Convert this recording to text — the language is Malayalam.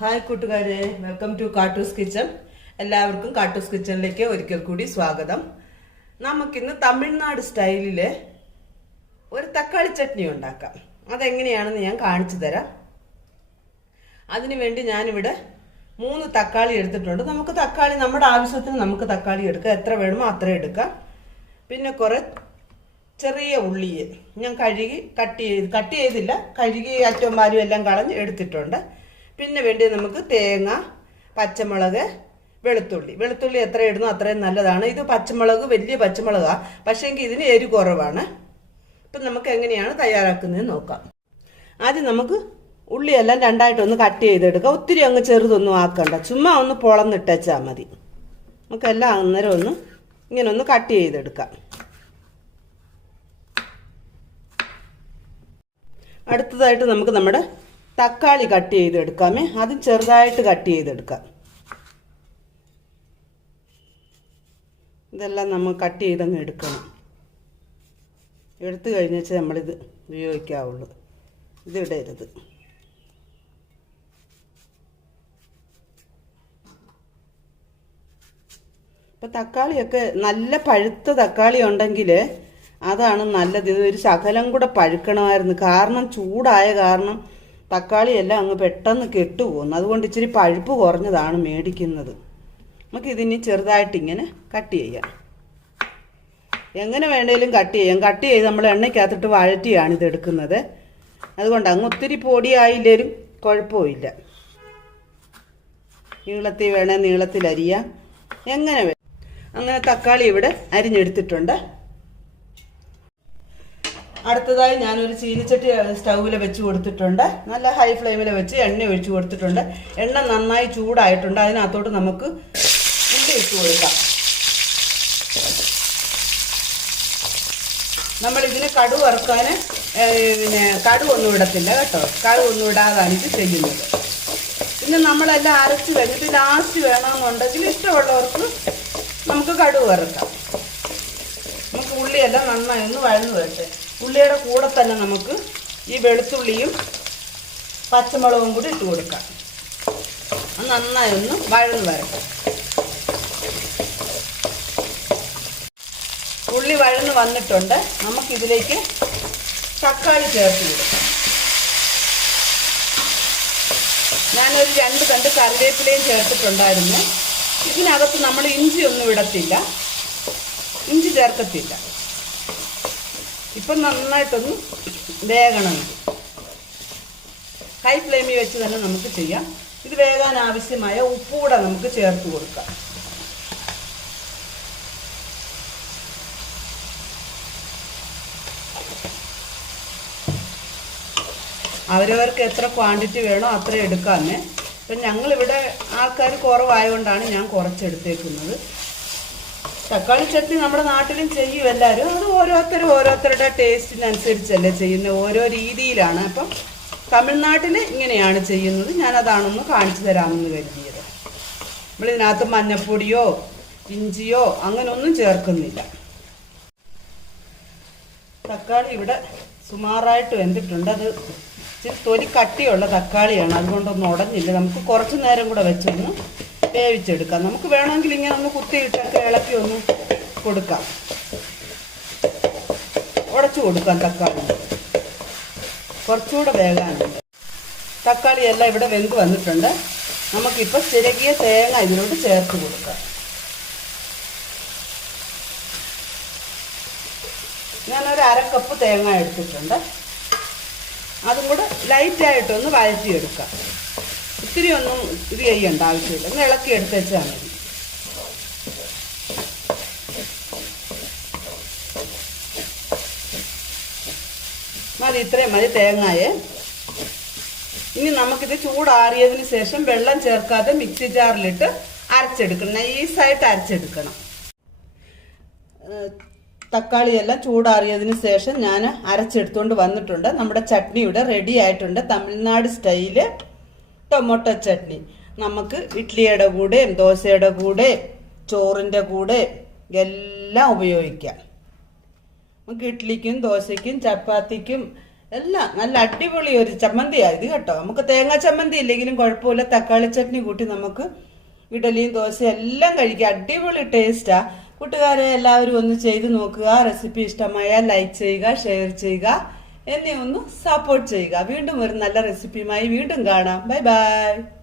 ഹായ് കൂട്ടുകാരെ, വെൽക്കം ടു കാട്ടൂസ് കിച്ചൺ. എല്ലാവർക്കും കാട്ടൂസ് കിച്ചണിലേക്ക് ഒരിക്കൽ കൂടി സ്വാഗതം. നമുക്കിന്ന് തമിഴ്നാട് സ്റ്റൈലിലെ ഒരു തക്കാളി ചട്നി ഉണ്ടാക്കാം. അതെങ്ങനെയാണെന്ന് ഞാൻ കാണിച്ചു തരാം. അതിനുവേണ്ടി ഞാനിവിടെ 3 തക്കാളി എടുത്തിട്ടുണ്ട്. നമുക്ക് തക്കാളി നമ്മുടെ ആവശ്യത്തിന് നമുക്ക് തക്കാളി എടുക്കാം, എത്ര വേണമോ അത്ര എടുക്കാം. പിന്നെ കുറെ ചെറിയ ഉള്ളി ഞാൻ കഴുകി കട്ട് ചെയ്തില്ല, കഴുകി അറ്റവും പാലും എല്ലാം കളഞ്ഞ് എടുത്തിട്ടുണ്ട്. പിന്നെ വേണ്ടി നമുക്ക് തേങ്ങ, പച്ചമുളക്, വെളുത്തുള്ളി എത്ര ഇടുന്നു അത്രയും നല്ലതാണ്. ഇത് പച്ചമുളക് വലിയ പച്ചമുളകാണ്, പക്ഷേങ്കിൽ ഇതിന് എരി കുറവാണ്. ഇപ്പം നമുക്ക് എങ്ങനെയാണ് തയ്യാറാക്കുന്നതെന്ന് നോക്കാം. ആദ്യം നമുക്ക് ഉള്ളിയെല്ലാം രണ്ടായിട്ടൊന്ന് കട്ട് ചെയ്തെടുക്കാം. ഒത്തിരി അങ്ങ് ചെറുതൊന്നും ആക്കണ്ട, ചുമ്മാ ഒന്ന് പൊളന്നിട്ടാൽ മതി. നമുക്കെല്ലാം അന്നേരം ഒന്ന് ഇങ്ങനെ ഒന്ന് കട്ട് ചെയ്തെടുക്കാം. അടുത്തതായിട്ട് നമുക്ക് നമ്മുടെ തക്കാളി കട്ട് ചെയ്തെടുക്കാമേ. അതും ചെറുതായിട്ട് കട്ട് ചെയ്തെടുക്കാം. ഇതെല്ലാം നമ്മൾ കട്ട് ചെയ്തങ്ങ് എടുക്കണം. എടുത്തു കഴിഞ്ഞാൽ നമ്മളിത് ഉപയോഗിക്കാവുള്ളൂ. ഇതിടരുത്. ഇപ്പം തക്കാളിയൊക്കെ നല്ല പഴുത്ത തക്കാളി ഉണ്ടെങ്കിൽ അതാണ് നല്ലത്. ഇതൊരു ശകലം കൂടെ പഴുക്കണമായിരുന്നു. കാരണം ചൂടായ കാരണം തക്കാളിയെല്ലാം അങ്ങ് പെട്ടെന്ന് കെട്ടുപോകുന്നു. അതുകൊണ്ട് ഇച്ചിരി പഴുപ്പ് കുറഞ്ഞതാണ് മേടിക്കുന്നത്. നമുക്ക് ഇതിനി ചെറുതായിട്ടിങ്ങനെ കട്ട് ചെയ്യാം. എങ്ങനെ വേണേലും കട്ട് ചെയ്യാം. കട്ട് ചെയ്ത് നമ്മൾ എണ്ണയ്ക്കകത്തിട്ട് വഴറ്റിയാണ് ഇതെടുക്കുന്നത്. അതുകൊണ്ട് അങ്ങ് ഒത്തിരി പൊടിയായില്ലേലും കുഴപ്പമില്ല. നീളത്തിൽ വേണേൽ നീളത്തിൽ അരിയാം, എങ്ങനെ വേണം. അങ്ങനെ തക്കാളി ഇവിടെ അരിഞ്ഞെടുത്തിട്ടുണ്ട്. അടുത്തതായി ഞാനൊരു ചീനിച്ചട്ടി സ്റ്റൗവിൽ വെച്ച് കൊടുത്തിട്ടുണ്ട്. നല്ല ഹൈ ഫ്ലെയിമിൽ വെച്ച് എണ്ണ ഒഴിച്ച് കൊടുത്തിട്ടുണ്ട്. എണ്ണ നന്നായി ചൂടായിട്ടുണ്ട്. അതിനകത്തോട്ട് നമുക്ക് ഉള്ളി ഇട്ട് കൊടുക്കാം. നമ്മളിതിന് കടുക് വറുക്കാൻ പിന്നെ കടുകൊന്നും ഇടത്തില്ല കേട്ടോ. കടുകൊന്നും ഇടാതാണ് ഇത് ചെയ്യുന്നത്. പിന്നെ നമ്മളെല്ലാം അരച്ച് കഴിഞ്ഞിട്ട് ലാസ്റ്റ് വേണമെന്നുണ്ടെങ്കിൽ ഇഷ്ടമുള്ളവർക്ക് നമുക്ക് കടുക് വറുക്കാം. നമുക്ക് ഉള്ളിയെല്ലാം നന്നായി ഒന്ന് വഴന്ന് വരട്ടെ. ഉള്ളിയുടെ കൂടെ തന്നെ നമുക്ക് ഈ വെളുത്തുള്ളിയും പച്ചമുളകും കൂടി ഇട്ട് കൊടുക്കാം. അത് നന്നായി ഒന്ന് വഴന്ന് വരട്ടെ. ഉള്ളി വഴന്ന് വന്നിട്ടുണ്ട്. നമുക്കിതിലേക്ക് തക്കാളി ചേർത്ത് കൊടുക്കാം. ഞാനൊരു 2 തണ്ട് കറിവേപ്പിലയും ചേർത്തിട്ടുണ്ടായിരുന്നു. ഇതിനകത്ത് നമ്മൾ ഇഞ്ചി ഒന്നും ഇടത്തില്ല, ഇഞ്ചി ചേർക്കത്തില്ല. ഇപ്പം നന്നായിട്ടൊന്ന് വേകണം. ഹൈ ഫ്ലെയിമിൽ വെച്ച് തന്നെ നമുക്ക് ചെയ്യാം. ഇത് വേകാൻ ആവശ്യമായ ഉപ്പ് കൂടെ നമുക്ക് ചേർത്ത് കൊടുക്കാം. അവരവർക്ക് എത്ര ക്വാണ്ടിറ്റി വേണോ അത്ര എടുക്കാമെന്നേ. ഇപ്പം ഞങ്ങളിവിടെ ആൾക്കാർ കുറവായതുകൊണ്ടാണ് ഞാൻ കുറച്ചെടുത്തേക്കുന്നത്. തക്കാളി ചട്നി നമ്മുടെ നാട്ടിലും ചെയ്യും എല്ലാവരും. അത് ഓരോരുത്തരുടെ ടേസ്റ്റിനനുസരിച്ചല്ലേ ചെയ്യുന്നത്, ഓരോ രീതിയിലാണ്. അപ്പം തമിഴ്നാട്ടിൽ ഇങ്ങനെയാണ് ചെയ്യുന്നത്. ഞാനതാണൊന്ന് കാണിച്ചു തരാമെന്ന് കരുതിയത്. നമ്മളിതിനകത്ത് മഞ്ഞപ്പൊടിയോ ഇഞ്ചിയോ അങ്ങനെ ഒന്നും ചേർക്കുന്നില്ല. തക്കാളി ഇവിടെ സുമാറായിട്ട് വെന്തിട്ടുണ്ട്. അത് ഇച്ചിരി തൊലി കട്ടിയുള്ള തക്കാളിയാണ്, അതുകൊണ്ടൊന്നും ഉടഞ്ഞില്ല. നമുക്ക് കുറച്ച് നേരം കൂടെ വെച്ചൊന്ന് വേവിച്ചെടുക്കാം. നമുക്ക് വേണമെങ്കിൽ ഇങ്ങനെ ഒന്ന് കുത്തിയിട്ടൊക്കെ ഇളക്കി ഒന്ന് കൊടുക്കാം, ഉടച്ചു കൊടുക്കാം. തക്കാളി കുറച്ചുകൂടെ വേകാനുണ്ട്. തക്കാളി എല്ലാം ഇവിടെ വെന്ത് വന്നിട്ടുണ്ട്. നമുക്കിപ്പോൾ ചിരകിയ തേങ്ങ ഇതിലോട്ട് ചേർത്ത് കൊടുക്കാം. ഞാനൊരു 1/2 കപ്പ് തേങ്ങ എടുത്തിട്ടുണ്ട്. അതും കൂടെ ലൈറ്റായിട്ടൊന്ന് വഴറ്റിയെടുക്കാം. ഒത്തിരി ഒന്നും ഇത് ചെയ്യേണ്ട ആവശ്യമില്ല, ഒന്ന് ഇളക്കി എടുത്ത് വെച്ചാൽ മതി. മതി, ഇത്രയും മതി തേങ്ങയെ. ഇനി നമുക്കിത് ചൂടാറിയതിന് ശേഷം വെള്ളം ചേർക്കാതെ മിക്സി ജാറിലിട്ട് അരച്ചെടുക്കണം, നൈസായിട്ട് അരച്ചെടുക്കണം. തക്കാളിയെല്ലാം ചൂടാറിയതിന് ശേഷം ഞാൻ അരച്ചെടുത്തുകൊണ്ട് വന്നിട്ടുണ്ട്. നമ്മുടെ ചട്നി ഇവിടെ റെഡി ആയിട്ടുണ്ട്. Tamil Nadu style tomato chutney. നമുക്ക് ഇഡ്ഡലിയുടെ കൂടെ, ദോശയുടെ കൂടെ, ചോറിൻ്റെ കൂടെ എല്ലാം ഉപയോഗിക്കാം. നമുക്ക് ഇഡ്ഡലിക്കും ദോശയ്ക്കും ചപ്പാത്തിക്കും എല്ലാം നല്ല അടിപൊളി ഒരു ചമ്മന്തിയാണ് ഇത് കേട്ടോ. നമുക്ക് തേങ്ങാ ചമ്മന്തി ഇല്ലെങ്കിലും കുഴപ്പമില്ല, തക്കാളി ചട്നി കൂട്ടി നമുക്ക് ഇഡലിയും ദോശയും എല്ലാം കഴിക്കാം. അടിപൊളി ടേസ്റ്റാ. കൂട്ടുകാരെ എല്ലാവരും ഒന്ന് ചെയ്ത് നോക്കുക. റെസിപ്പി ഇഷ്ടമായാൽ ലൈക്ക് ചെയ്യുക, ഷെയർ ചെയ്യുക, എന്നെ ഒന്ന് സപ്പോർട്ട് ചെയ്യുക. വീണ്ടും ഒരു നല്ല റെസിപ്പിയുമായി വീണ്ടും കാണാം. Bye bye.